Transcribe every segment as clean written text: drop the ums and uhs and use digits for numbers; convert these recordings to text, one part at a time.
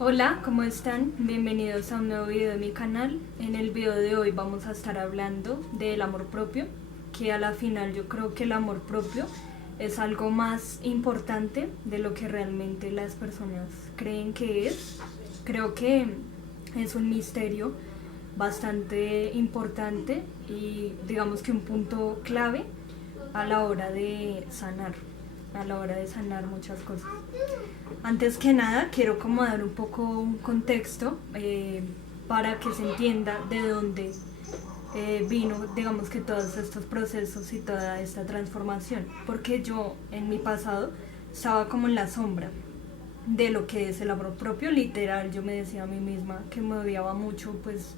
Hola, ¿cómo están? Bienvenidos a un nuevo video de mi canal. En el video de hoy vamos a estar hablando del amor propio, que a la final yo creo que el amor propio es algo más importante de lo que realmente las personas creen que es. Creo que es un misterio bastante importante y digamos que un punto clave a la hora de sanar, a la hora de sanar muchas cosas. Antes que nada, quiero como dar un poco un contexto para que se entienda de dónde vino, digamos que todos estos procesos y toda esta transformación. Porque yo en mi pasado estaba como en la sombra de lo que es el amor propio, literal. Yo me decía a mí misma que me odiaba mucho, pues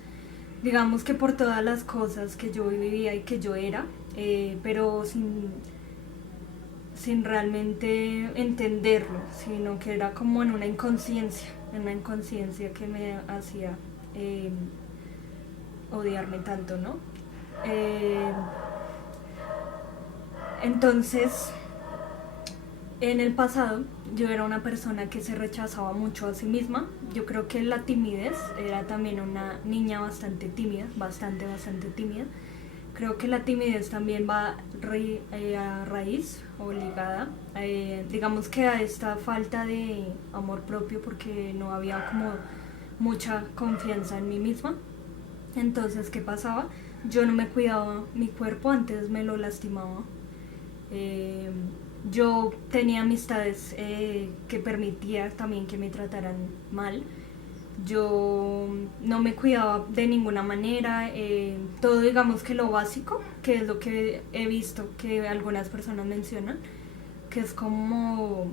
digamos que por todas las cosas que yo vivía y que yo era, pero sin realmente entenderlo, sino que era como en una inconsciencia que me hacía eh, odiarme tanto, ¿no? Eh, entonces, en el pasado yo era una persona que se rechazaba mucho a sí misma. Yo creo que la timidez, era también una niña bastante tímida, bastante tímida. Creo que la timidez también va a raíz o ligada, digamos que a esta falta de amor propio porque no había como mucha confianza en mí misma. Entonces, ¿qué pasaba? Yo no me cuidaba mi cuerpo, antes me lo lastimaba. Eh, yo tenía amistades que permitía también que me trataran mal. Yo no me cuidaba de ninguna manera, todo digamos que lo básico, que es lo que he visto que algunas personas mencionan, que es como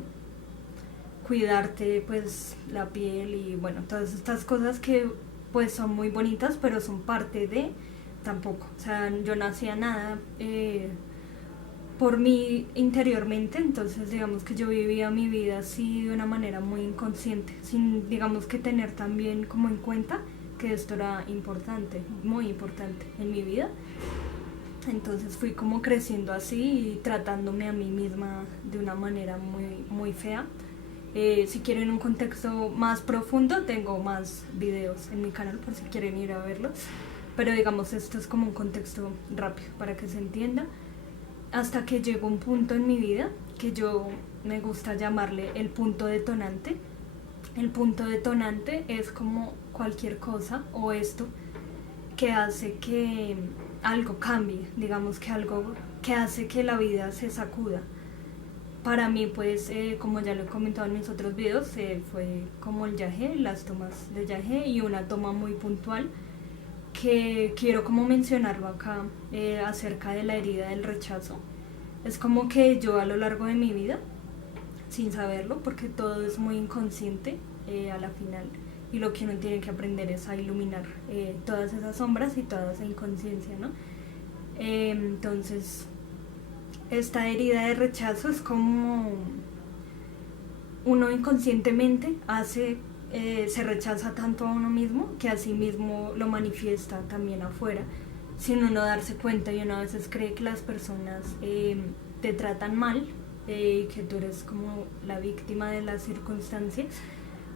cuidarte pues la piel y bueno, todas estas cosas que pues son muy bonitas, pero son parte de tampoco, o sea, yo no hacía nada por mí interiormente. Entonces digamos que yo vivía mi vida así de una manera muy inconsciente, sin digamos que tener también como en cuenta que esto era importante, muy importante en mi vida. Entonces fui como creciendo así y tratándome a mí misma de una manera muy fea. Si quieren un contexto más profundo, tengo más videos en mi canal por si quieren ir a verlos. Pero digamos, esto es como un contexto rápido para que se entienda. Hasta que llegó un punto en mi vida que yo me gusta llamarle el punto detonante. El punto detonante es como cualquier cosa o esto que hace que algo cambie, digamos que algo que hace que la vida se sacuda. Para mí, pues, como ya lo he comentado en mis otros videos, fue como el yagé, las tomas de yagé y una toma muy puntual que quiero como mencionarlo acá, acerca de la herida del rechazo. Es como que yo a lo largo de mi vida, sin saberlo, porque todo es muy inconsciente a la final, y lo que uno tiene que aprender es a iluminar todas esas sombras y toda esa inconsciencia, ¿no? Entonces, esta herida de rechazo es como uno inconscientemente se rechaza tanto a uno mismo que a sí mismo lo manifiesta también afuera, sin uno darse cuenta, y uno a veces cree que las personas te tratan mal, que tú eres como la víctima de las circunstancias,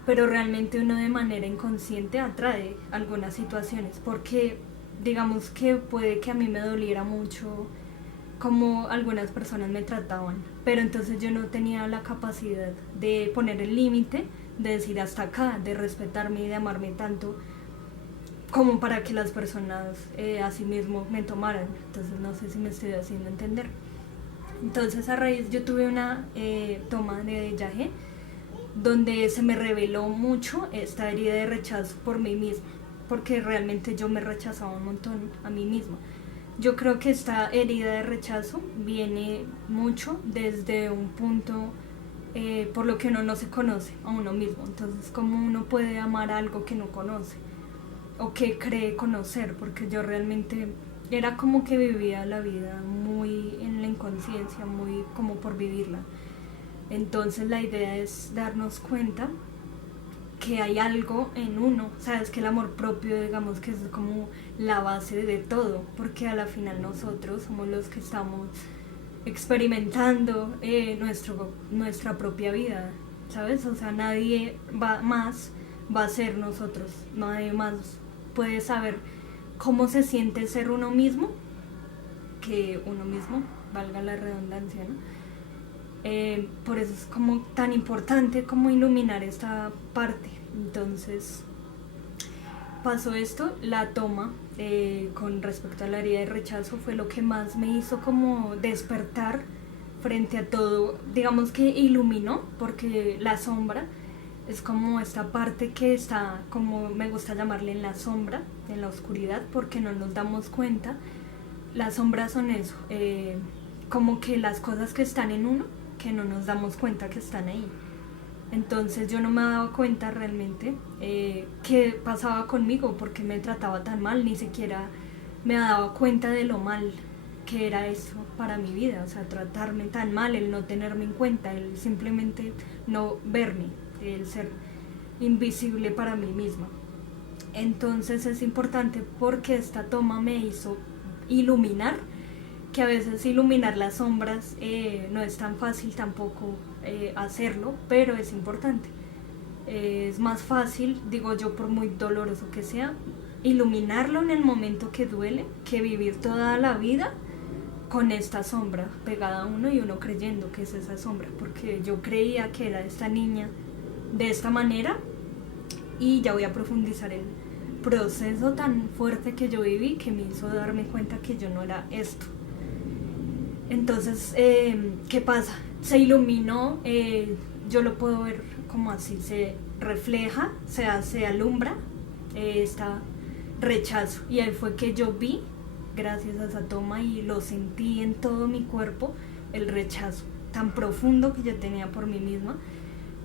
pero realmente uno de manera inconsciente atrae algunas situaciones, porque digamos que puede que a mí me doliera mucho como algunas personas me trataban, pero entonces yo no tenía la capacidad de poner el límite, de decir hasta acá, de respetarme y de amarme tanto como para que las personas a sí mismo me tomaran. Entonces no sé si me estoy haciendo entender. Entonces a raíz yo tuve una toma de yagé donde se me reveló mucho esta herida de rechazo por mí misma, porque realmente yo me rechazaba un montón a mí misma. Yo creo que esta herida de rechazo viene mucho desde un punto por lo que uno no se conoce a uno mismo. Entonces, ¿cómo uno puede amar algo que no conoce o que cree conocer? Porque yo realmente era como que vivía la vida muy en la inconsciencia, muy como por vivirla. Entonces la idea es darnos cuenta que hay algo en uno, sabes, que el amor propio digamos que es como la base de todo, porque a la final nosotros somos los que estamos experimentando nuestra propia vida, ¿sabes? O sea, nadie va más va a ser nosotros. Nadie más puede saber cómo se siente ser uno mismo que uno mismo, valga la redundancia, ¿no? Por eso es como tan importante como iluminar esta parte. Entonces pasó esto, la toma con respecto a la herida de rechazo fue lo que más me hizo como despertar frente a todo, digamos que iluminó, porque la sombra es como esta parte que está, como me gusta llamarle, en la sombra, en la oscuridad, porque no nos damos cuenta. Las sombras son eso, como que las cosas que están en uno, que no nos damos cuenta que están ahí. Entonces yo no me daba cuenta realmente qué pasaba conmigo, porque me trataba tan mal, ni siquiera me daba cuenta de lo mal que era eso para mi vida, o sea, tratarme tan mal, el no tenerme en cuenta, el simplemente no verme, el ser invisible para mí misma. Entonces es importante porque esta toma me hizo iluminar, que a veces iluminar las sombras no es tan fácil tampoco hacerlo, pero es importante. Es más fácil, digo yo, por muy doloroso que sea, iluminarlo en el momento que duele, que vivir toda la vida con esta sombra pegada a uno y uno creyendo que es esa sombra, porque yo creía que era esta niña de esta manera, y ya voy a profundizar el proceso tan fuerte que yo viví que me hizo darme cuenta que yo no era esto. Entonces, ¿qué pasa? Se iluminó, yo lo puedo ver como así, se refleja, se alumbra esta rechazo, y ahí fue que yo vi, gracias a esa toma, y lo sentí en todo mi cuerpo, el rechazo tan profundo que yo tenía por mí misma.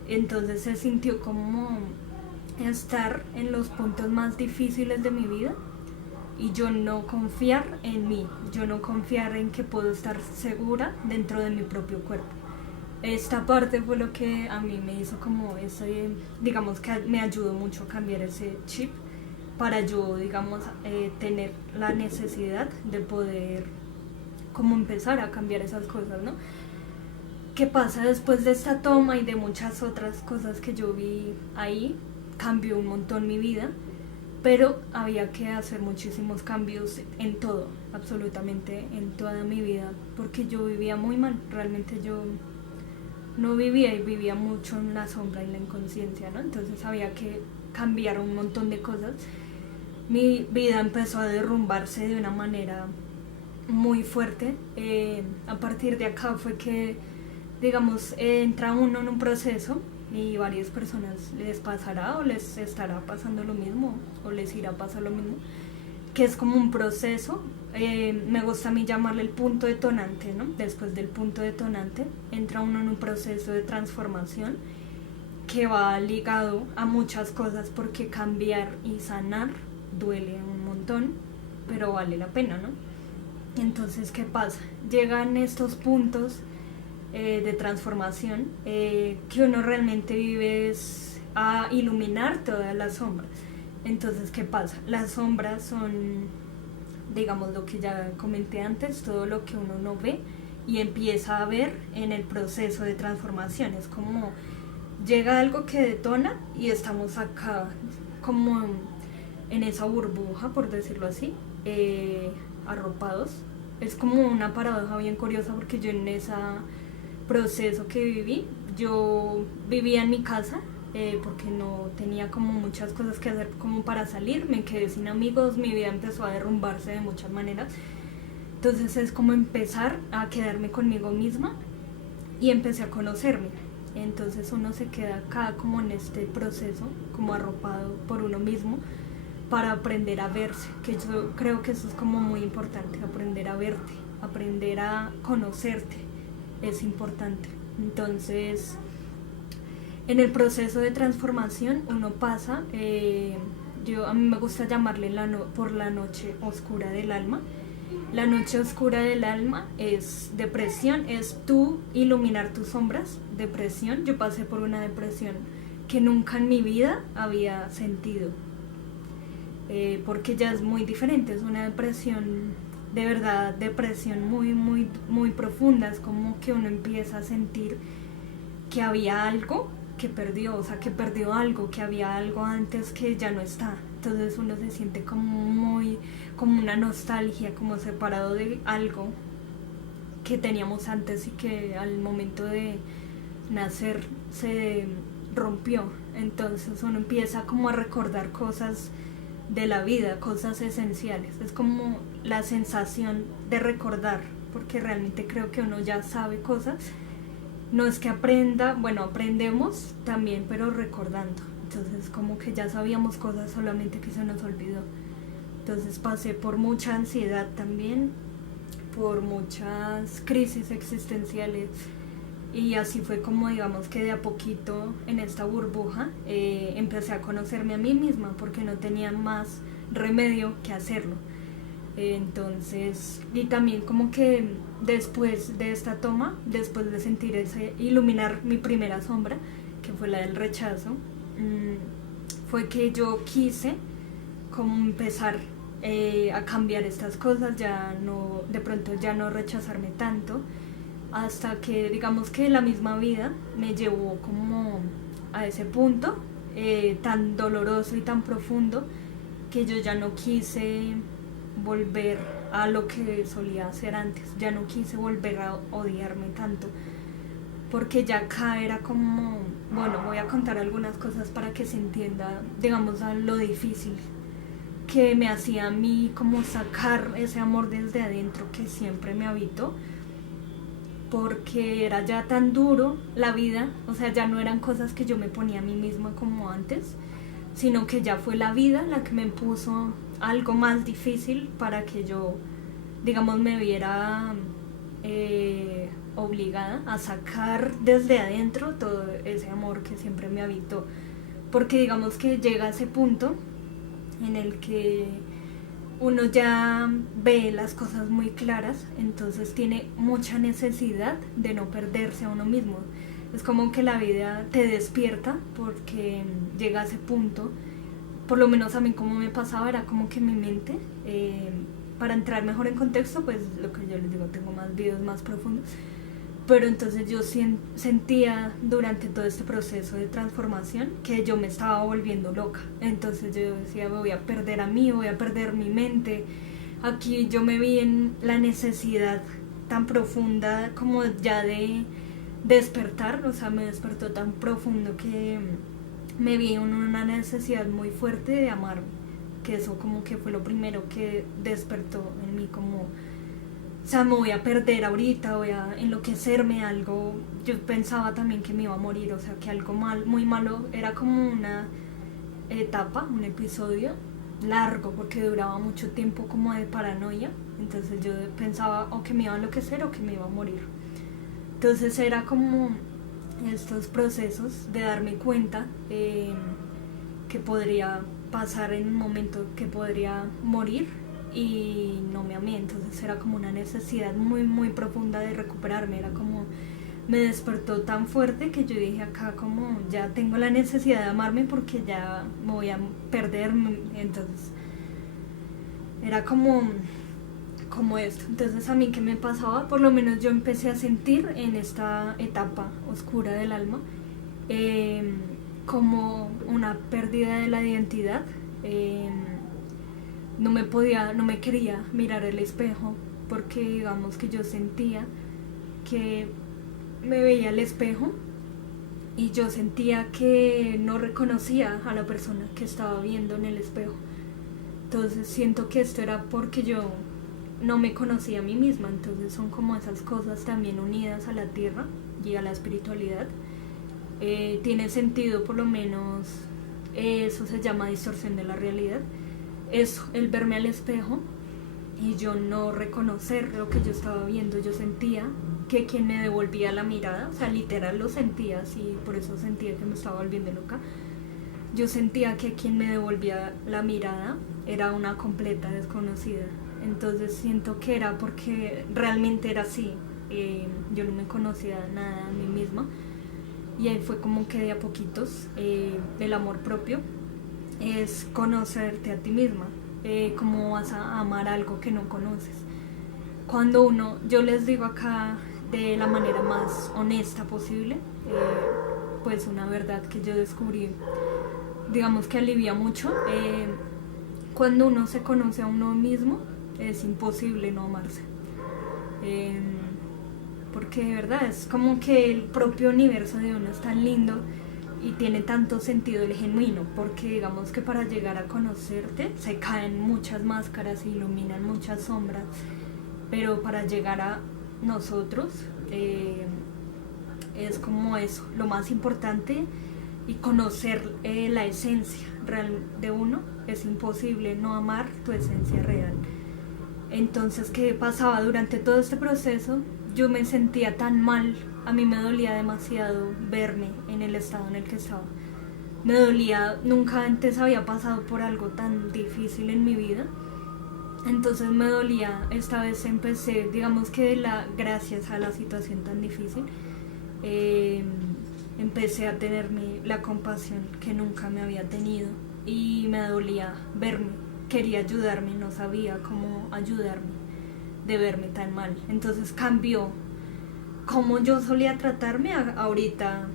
Entonces se sintió como estar en los puntos más difíciles de mi vida y yo no confiar en mí, yo no confiar en que puedo estar segura dentro de mi propio cuerpo. Esta parte fue lo que a mí me hizo como ese, digamos que me ayudó mucho a cambiar ese chip para yo, digamos, tener la necesidad de poder como empezar a cambiar esas cosas, ¿no? ¿Qué pasa después de esta toma y de muchas otras cosas que yo vi ahí? Cambió un montón mi vida, pero había que hacer muchísimos cambios en todo, absolutamente en toda mi vida, porque yo vivía muy mal, realmente yo no vivía y vivía mucho en la sombra y la inconsciencia, ¿no? Entonces había que cambiar un montón de cosas. Mi vida empezó a derrumbarse de una manera muy fuerte. A partir de acá fue que, digamos, entra uno en un proceso y varias personas les pasará o les estará pasando lo mismo o les irá a pasar lo mismo, que es como un proceso. Me gusta a mí llamarle el punto detonante, ¿no? Después del punto detonante entra uno en un proceso de transformación que va ligado a muchas cosas, porque cambiar y sanar duele un montón, pero vale la pena, ¿no? Entonces, ¿qué pasa? Llegan estos puntos de transformación que uno realmente vive es a iluminar todas las sombras. Entonces, ¿qué pasa? Las sombras son, digamos, lo que ya comenté antes, todo lo que uno no ve y empieza a ver en el proceso de transformación. Es como llega algo que detona y estamos acá como en esa burbuja, por decirlo así, arropados. Es como una paradoja bien curiosa, porque yo en ese proceso que viví, yo vivía en mi casa porque no tenía como muchas cosas que hacer como para salir, me quedé sin amigos, mi vida empezó a derrumbarse de muchas maneras. Entonces es como empezar a quedarme conmigo misma y empecé a conocerme. Entonces uno se queda acá como en este proceso, como arropado por uno mismo, para aprender a verse, que yo creo que eso es como muy importante, aprender a verte, aprender a conocerte, es importante. Entonces, en el proceso de transformación uno pasa, a mí me gusta llamarle por la noche oscura del alma. La noche oscura del alma es depresión, es tú iluminar tus sombras, depresión. Yo pasé por una depresión que nunca en mi vida había sentido, porque ya es muy diferente, es una depresión, de verdad, depresión muy, muy profunda. Es como que uno empieza a sentir que había algo que perdió, o sea, que perdió algo, que había algo antes que ya no está. Entonces uno se siente como muy, como una nostalgia, como separado de algo que teníamos antes y que al momento de nacer se rompió. Entonces uno empieza como a recordar cosas de la vida, cosas esenciales. Es como la sensación de recordar, porque realmente creo que uno ya sabe cosas. No es que aprenda, bueno, aprendemos también, pero recordando. Entonces como que ya sabíamos cosas, solamente que se nos olvidó. Entonces pasé por mucha ansiedad también, por muchas crisis existenciales, y así fue como digamos que de a poquito en esta burbuja empecé a conocerme a mí misma, porque no tenía más remedio que hacerlo. Entonces, y también como que después de esta toma, después de sentir ese iluminar mi primera sombra, que fue la del rechazo, fue que yo quise como empezar a cambiar estas cosas, ya no, de pronto ya no rechazarme tanto, hasta que digamos que la misma vida me llevó como a ese punto tan doloroso y tan profundo, que yo ya no quise volver a lo que solía hacer antes, ya no quise volver a odiarme tanto, porque ya acá era como, bueno, voy a contar algunas cosas para que se entienda, digamos, a lo difícil que me hacía a mí como sacar ese amor desde adentro que siempre me habitó, porque era ya tan duro la vida, o sea, ya no eran cosas que yo me ponía a mí misma como antes, sino que ya fue la vida la que me puso algo más difícil para que yo, digamos, me viera obligada a sacar desde adentro todo ese amor que siempre me habitó. Porque digamos que llega a ese punto en el que uno ya ve las cosas muy claras, entonces tiene mucha necesidad de no perderse a uno mismo. Es como que la vida te despierta, porque llega a ese punto, por lo menos a mí como me pasaba, era como que mi mente, para entrar mejor en contexto, pues lo que yo les digo, tengo más videos más profundos, pero entonces yo sentía durante todo este proceso de transformación que yo me estaba volviendo loca. Entonces yo decía, me voy a perder a mí, voy a perder mi mente. Aquí yo me vi en la necesidad tan profunda como ya de despertar, o sea, me despertó tan profundo que me vi en una necesidad muy fuerte de amarme, que eso como que fue lo primero que despertó en mí, como, o sea, me voy a perder ahorita, voy a enloquecerme, algo. Yo pensaba también que me iba a morir, o sea, que algo muy malo, era como una etapa, un episodio largo, porque duraba mucho tiempo como de paranoia. Entonces yo pensaba o que me iba a enloquecer o que me iba a morir. Entonces era como estos procesos de darme cuenta que podría pasar en un momento, que podría morir, y no me amé. Entonces era como una necesidad muy muy profunda de recuperarme, era como, me despertó tan fuerte que yo dije acá como ya tengo la necesidad de amarme porque ya me voy a perder. Entonces era como esto. Entonces a mí qué me pasaba, por lo menos yo empecé a sentir en esta etapa oscura del alma como una pérdida de la identidad. No me quería mirar el espejo, porque digamos que yo sentía que me veía al espejo y yo sentía que no reconocía a la persona que estaba viendo en el espejo. Entonces siento que esto era porque yo no me conocía a mí misma. Entonces son como esas cosas también unidas a la tierra y a la espiritualidad. Tiene sentido, por lo menos eso se llama distorsión de la realidad. Es el verme al espejo y yo no reconocer lo que yo estaba viendo. Yo sentía que quien me devolvía la mirada, o sea, literal lo sentía así, por eso sentía que me estaba volviendo loca. Yo sentía que quien me devolvía la mirada era una completa desconocida. Entonces siento que era porque realmente era así. Yo no me conocía nada a mí misma. Y ahí fue como que de a poquitos el amor propio es conocerte a ti misma. ¿Cómo vas a amar algo que no conoces? Cuando uno, yo les digo acá de la manera más honesta posible, pues una verdad que yo descubrí, digamos que alivia mucho. Cuando uno se conoce a uno mismo, es imposible no amarse. Eh, Porque de verdad es como que el propio universo de uno es tan lindo y tiene tanto sentido el genuino, porque digamos que para llegar a conocerte se caen muchas máscaras, se iluminan muchas sombras, pero para llegar a nosotros es como eso, lo más importante, y conocer la esencia real de uno. Es imposible no amar tu esencia real. Entonces, ¿qué pasaba durante todo este proceso? Yo me sentía tan mal, a mí me dolía demasiado verme en el estado en el que estaba. Me dolía, nunca antes había pasado por algo tan difícil en mi vida. Entonces me dolía, esta vez empecé, digamos que gracias a la situación tan difícil, empecé a tenerme la compasión que nunca me había tenido y me dolía verme, quería ayudarme, no sabía cómo ayudarme de verme tan mal. Entonces cambió como yo solía tratarme ahorita,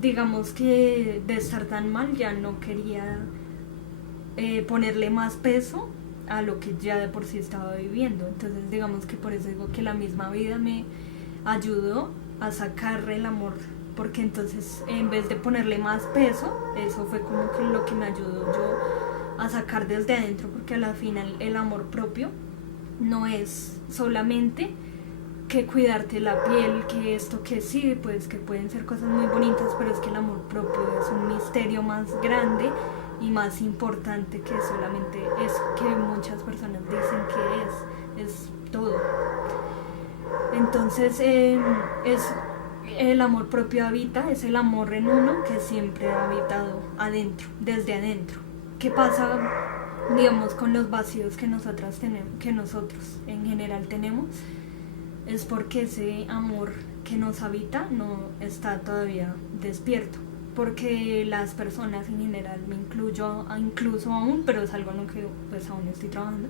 digamos que de estar tan mal ya no quería ponerle más peso a lo que ya de por sí estaba viviendo. Entonces digamos que por eso digo que la misma vida me ayudó a sacar el amor, porque entonces en vez de ponerle más peso, eso fue como que lo que me ayudó yo a sacar desde adentro, porque a la final el amor propio no es solamente que cuidarte la piel, que esto, que sí, pues que pueden ser cosas muy bonitas, pero es que el amor propio es un misterio más grande y más importante que solamente eso que muchas personas dicen que es todo. Entonces es el amor propio habita, es el amor en uno que siempre ha habitado adentro, desde adentro. ¿Qué pasa, digamos, con los vacíos que nosotros en general tenemos? Es porque ese amor que nos habita no está todavía despierto, porque las personas en general, me incluyo incluso aún, pero es algo en lo que pues aún estoy trabajando,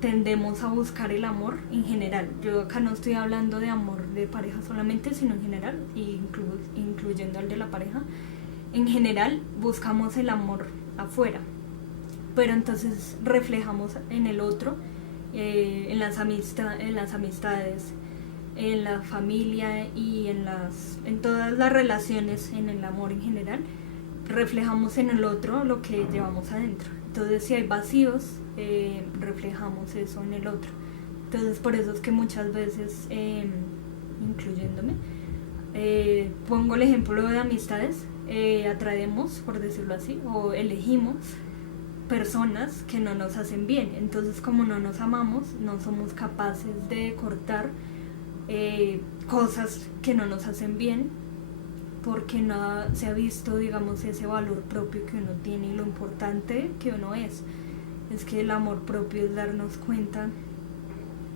tendemos a buscar el amor en general. Yo acá no estoy hablando de amor de pareja solamente, sino en general, incluyendo el de la pareja. En general buscamos el amor afuera, pero entonces reflejamos en el otro, en las amistades, en la familia y en todas las relaciones, en el amor en general, reflejamos en el otro lo que llevamos adentro. Entonces si hay vacíos, reflejamos eso en el otro. Entonces por eso es que muchas veces, incluyéndome, pongo el ejemplo de amistades, atraemos, por decirlo así, o elegimos personas que no nos hacen bien. Entonces como no nos amamos, no somos capaces de cortar cosas que no nos hacen bien, porque no se ha visto, digamos, ese valor propio que uno tiene y lo importante que uno es que el amor propio es darnos cuenta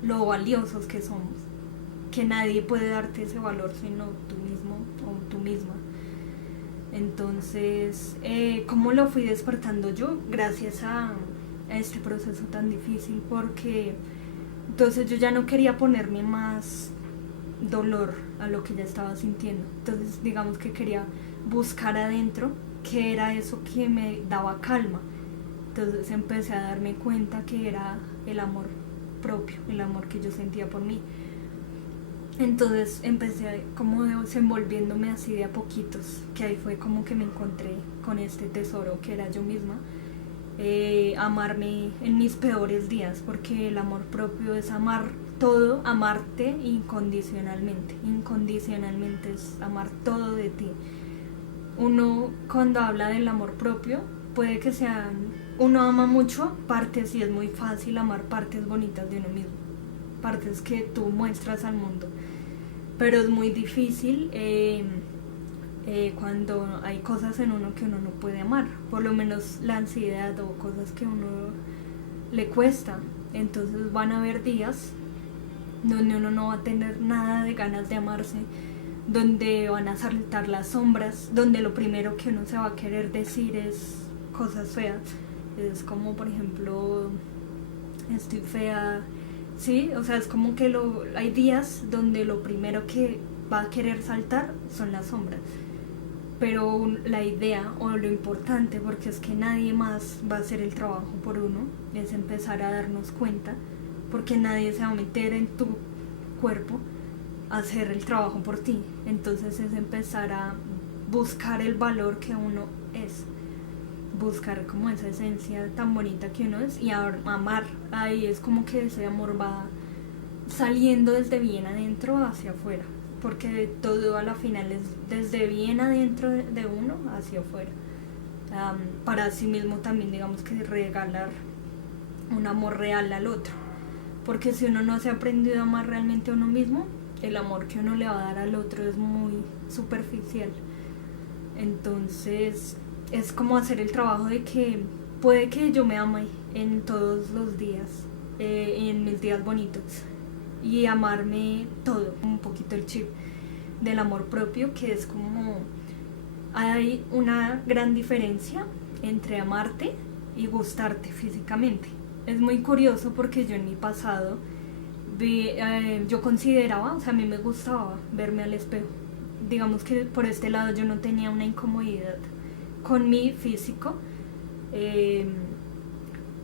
lo valiosos que somos, que nadie puede darte ese valor sino tú mismo o tú misma. Entonces, ¿cómo lo fui despertando yo? Gracias a este proceso tan difícil, porque entonces yo ya no quería ponerme más dolor a lo que ya estaba sintiendo. Entonces digamos que quería buscar adentro qué era eso que me daba calma. Entonces empecé a darme cuenta que era el amor propio, el amor que yo sentía por mí. Entonces empecé como desenvolviéndome así de a poquitos, que ahí fue como que me encontré con este tesoro que era yo misma. Amarme en mis peores días, porque el amor propio es amar todo, amarte incondicionalmente. Incondicionalmente es amar todo de ti. Uno cuando habla del amor propio puede que uno ama mucho partes, y es muy fácil amar partes bonitas de uno mismo, partes que tú muestras al mundo, pero es muy difícil cuando hay cosas en uno que uno no puede amar, por lo menos la ansiedad o cosas que a uno le cuesta. Entonces van a haber días donde uno no va a tener nada de ganas de amarse, donde van a saltar las sombras, donde lo primero que uno se va a querer decir es cosas feas. Es como, por ejemplo, estoy fea, ¿sí? O sea, es como que hay días donde lo primero que va a querer saltar son las sombras. la idea o lo importante, porque es que nadie más va a hacer el trabajo por uno, es empezar a darnos cuenta, porque nadie se va a meter en tu cuerpo a hacer el trabajo por ti. Entonces es empezar a buscar el valor que uno es, buscar como esa esencia tan bonita que uno es y amar. Ahí es como que ese amor va saliendo desde bien adentro hacia afuera, porque todo a la final es desde bien adentro de uno hacia afuera. Para sí mismo también, digamos que regalar un amor real al otro, porque si uno no se ha aprendido a amar realmente a uno mismo, el amor que uno le va a dar al otro es muy superficial. Entonces es como hacer el trabajo de que puede que yo me ame en todos los días, en mis días bonitos, y amarme todo, un poquito el chip del amor propio, que es como hay una gran diferencia entre amarte y gustarte físicamente. Es muy curioso porque yo en mi pasado yo consideraba, o sea, a mí me gustaba verme al espejo. Digamos que por este lado yo no tenía una incomodidad con mi físico,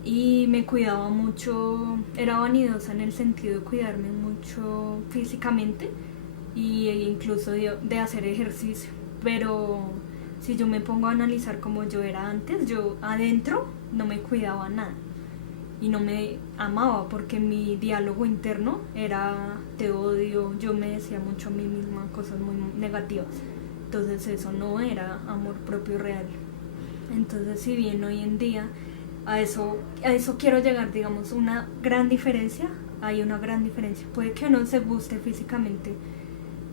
y me cuidaba mucho, era vanidosa en el sentido de cuidarme mucho físicamente e incluso de hacer ejercicio. Pero si yo me pongo a analizar como yo era antes, yo adentro no me cuidaba nada y no me amaba, porque mi diálogo interno era te odio, yo me decía mucho a mí misma cosas muy negativas. Entonces eso no era amor propio real. Entonces si bien hoy en día a eso quiero llegar, digamos, una gran diferencia, hay una gran diferencia. Puede que uno se guste físicamente,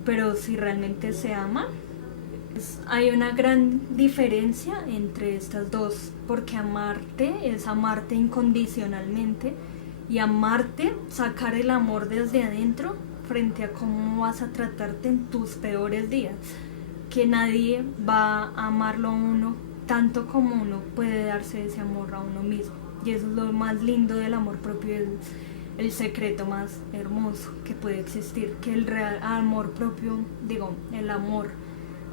pero si realmente se ama, hay una gran diferencia entre estas dos, porque amarte es amarte incondicionalmente, y amarte, sacar el amor desde adentro frente a cómo vas a tratarte en tus peores días, que nadie va a amarlo a uno tanto como uno puede darse ese amor a uno mismo. Y eso es lo más lindo del amor propio, el secreto más hermoso que puede existir, que el real amor propio, digo, el amor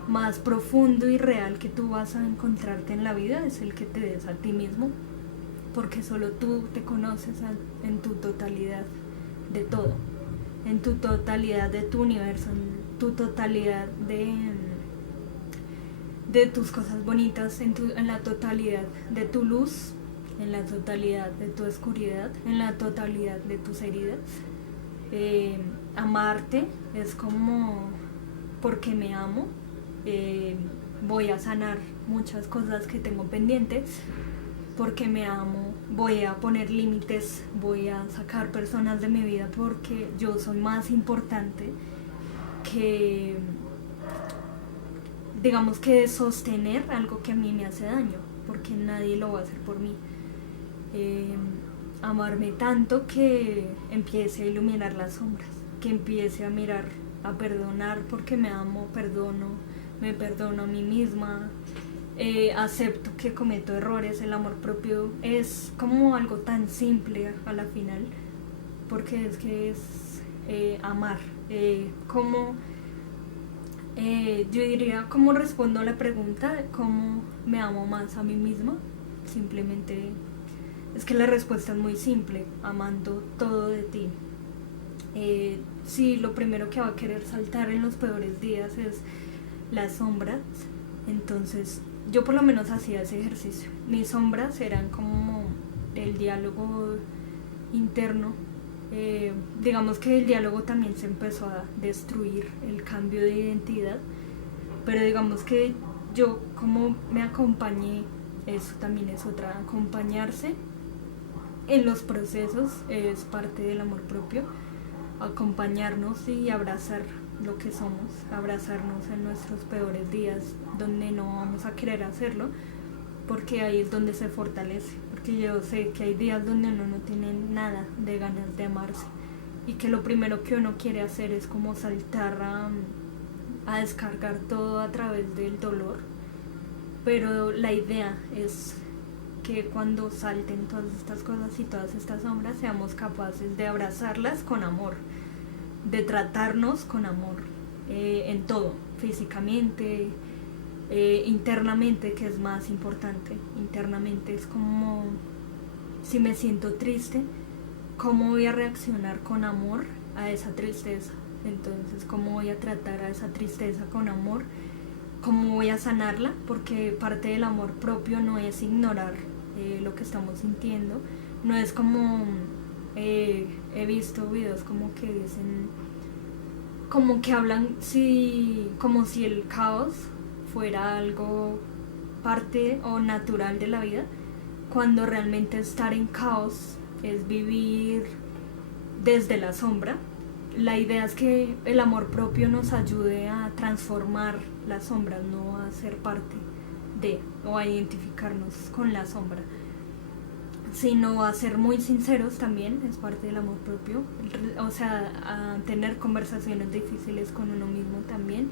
más profundo y real que tú vas a encontrarte en la vida es el que te des a ti mismo, porque solo tú te conoces en tu totalidad de todo, en tu totalidad de tu universo, en tu totalidad de tus cosas bonitas, en la totalidad de tu luz, en la totalidad de tu oscuridad, en la totalidad de tus heridas. Amarte es como, porque me amo, voy a sanar muchas cosas que tengo pendientes. Porque me amo, voy a poner límites, voy a sacar personas de mi vida, porque yo soy más importante que, digamos, que de sostener algo que a mí me hace daño, porque nadie lo va a hacer por mí. Amarme tanto que empiece a iluminar las sombras, que empiece a mirar, a perdonar, porque me amo, perdono, me perdono a mí misma. Acepto que cometo errores. El amor propio es como algo tan simple a la final, porque es que es amar. Como yo diría, ¿cómo respondo a la pregunta? ¿Cómo me amo más a mí misma? Simplemente es que la respuesta es muy simple, amando todo de ti. Sí, lo primero que va a querer saltar en los peores días es las sombras. Entonces yo por lo menos hacía ese ejercicio. Mis sombras eran como el diálogo interno. Digamos que el diálogo también se empezó a destruir, el cambio de identidad, pero digamos que yo como me acompañé, eso también es otra, acompañarse en los procesos es parte del amor propio, acompañarnos y abrazar lo que somos, abrazarnos en nuestros peores días donde no vamos a querer hacerlo, porque ahí es donde se fortalece, porque yo sé que hay días donde uno no tiene nada de ganas de amarse y que lo primero que uno quiere hacer es como saltar a descargar todo a través del dolor, pero la idea es que cuando salten todas estas cosas y todas estas sombras seamos capaces de abrazarlas con amor, de tratarnos con amor, en todo, físicamente, internamente, que es más importante. Internamente es como, si me siento triste, ¿cómo voy a reaccionar con amor a esa tristeza? Entonces, ¿cómo voy a tratar a esa tristeza con amor? ¿Cómo voy a sanarla? Porque parte del amor propio no es ignorar lo que estamos sintiendo, no es como, he visto videos como que dicen, como que hablan como si el caos fuera algo parte o natural de la vida, cuando realmente estar en caos es vivir desde la sombra. La idea es que el amor propio nos ayude a transformar las sombras, no a ser parte de o a identificarnos con la sombra, sino a ser muy sinceros también, es parte del amor propio, o sea, a tener conversaciones difíciles con uno mismo también,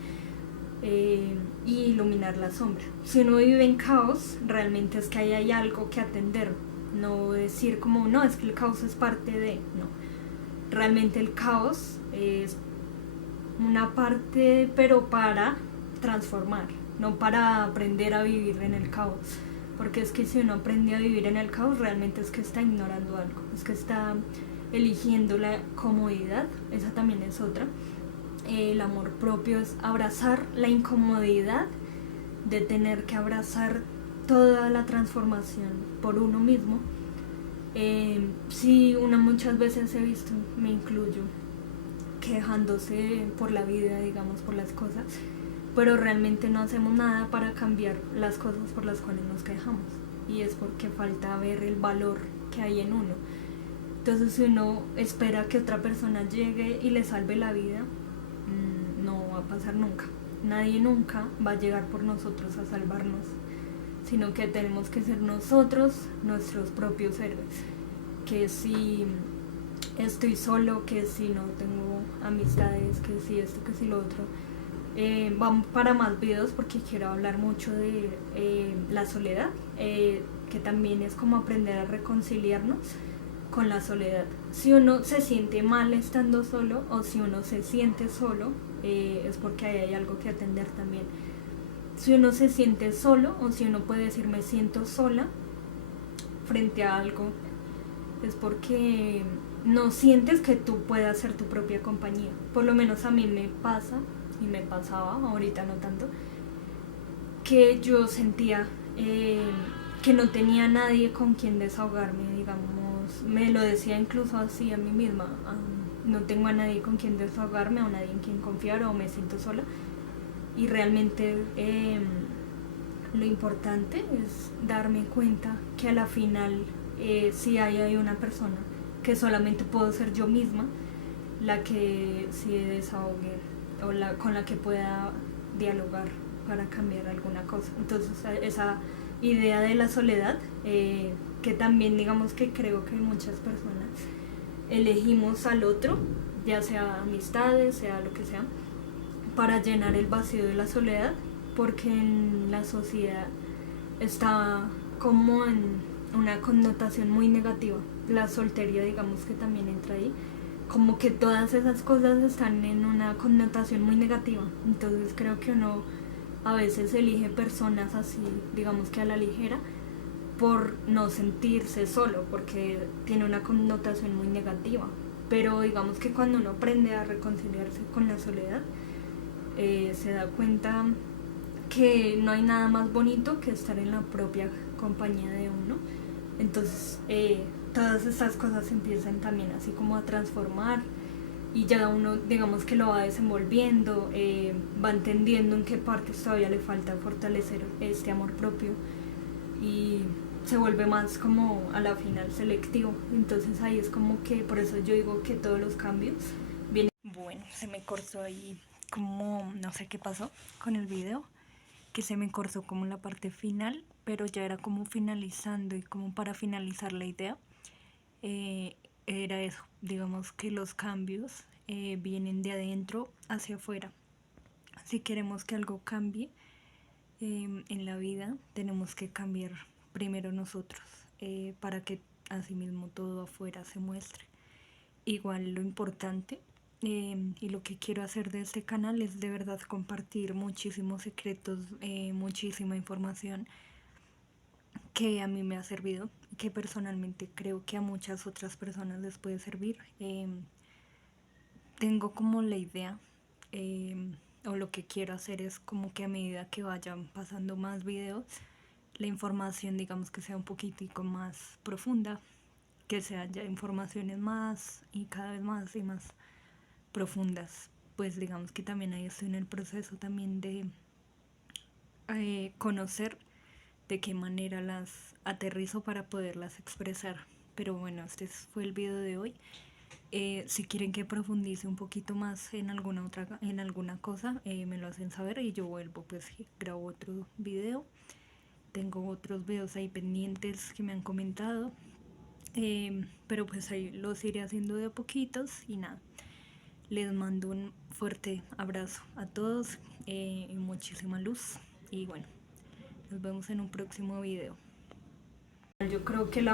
y iluminar la sombra. Si uno vive en caos, realmente es que ahí hay algo que atender, no decir como, no, es que el caos es parte de, no. Realmente el caos es una parte, pero para transformar, no para aprender a vivir en el caos. Porque es que si uno aprende a vivir en el caos, realmente es que está ignorando algo, es que está eligiendo la comodidad, esa también es otra. El amor propio es abrazar la incomodidad de tener que abrazar toda la transformación por uno mismo. Sí, una muchas veces he visto, me incluyo, quejándose por la vida, digamos, por las cosas, pero realmente no hacemos nada para cambiar las cosas por las cuales nos quejamos, y es porque falta ver el valor que hay en uno. Entonces, si uno espera que otra persona llegue y le salve la vida, no va a pasar nunca. Nadie nunca va a llegar por nosotros a salvarnos, sino que tenemos que ser nosotros nuestros propios héroes. Que si estoy solo, que si no tengo amistades, que si esto, que si lo otro. Vamos para más videos porque quiero hablar mucho de la soledad, que también es como aprender a reconciliarnos con la soledad. Si uno se siente mal estando solo, o si uno se siente solo, es porque ahí hay algo que atender también. Si uno se siente solo, o si uno puede decir me siento sola frente a algo, es porque no sientes que tú puedas ser tu propia compañía. Por lo menos a mí me pasa, y me pasaba, ahorita no tanto, que yo sentía que no tenía nadie con quien desahogarme, digamos, me lo decía incluso así a mí misma, no tengo a nadie con quien desahogarme, o nadie en quien confiar, o me siento sola. Y realmente lo importante es darme cuenta que a la final si hay una persona, que solamente puedo ser yo misma la que se desahogue, o con la que pueda dialogar para cambiar alguna cosa. Entonces esa idea de la soledad, que también digamos que creo que muchas personas elegimos al otro, ya sea amistades, sea lo que sea, para llenar el vacío de la soledad, porque en la sociedad está como en una connotación muy negativa. La soltería, digamos que también entra ahí, como que todas esas cosas están en una connotación muy negativa. Entonces creo que uno a veces elige personas así, digamos que a la ligera, por no sentirse solo, porque tiene una connotación muy negativa. Pero digamos que cuando uno aprende a reconciliarse con la soledad, se da cuenta que no hay nada más bonito que estar en la propia compañía de uno. Entonces todas estas cosas empiezan también así como a transformar, y ya uno digamos que lo va desenvolviendo, va entendiendo en qué partes todavía le falta fortalecer este amor propio, y se vuelve más como a la final selectivo. Entonces ahí es como que, por eso yo digo que todos los cambios vienen. Bueno, se me cortó ahí, como no sé qué pasó con el video, que se me cortó como en la parte final, pero ya era como finalizando, y como para finalizar la idea, era eso, digamos que los cambios vienen de adentro hacia afuera. Si queremos que algo cambie en la vida, tenemos que cambiar primero nosotros, para que asimismo todo afuera se muestre. Igual lo importante y lo que quiero hacer de este canal es de verdad compartir muchísimos secretos, muchísima información que a mí me ha servido, que personalmente creo que a muchas otras personas les puede servir. Tengo como la idea, o lo que quiero hacer es como que a medida que vayan pasando más videos, la información digamos que sea un poquitico más profunda, que sean ya informaciones más y cada vez más y más profundas. Pues digamos que también ahí estoy en el proceso también de conocer de qué manera las aterrizo para poderlas expresar. Pero bueno, este fue el video de hoy. Si quieren que profundice un poquito más en alguna cosa, me lo hacen saber y yo vuelvo, pues grabo otro video. Tengo otros videos ahí pendientes que me han comentado, pero pues ahí los iré haciendo de a poquitos y nada. Les mando un fuerte abrazo a todos y muchísima luz y bueno, nos vemos en un próximo video. Yo creo que la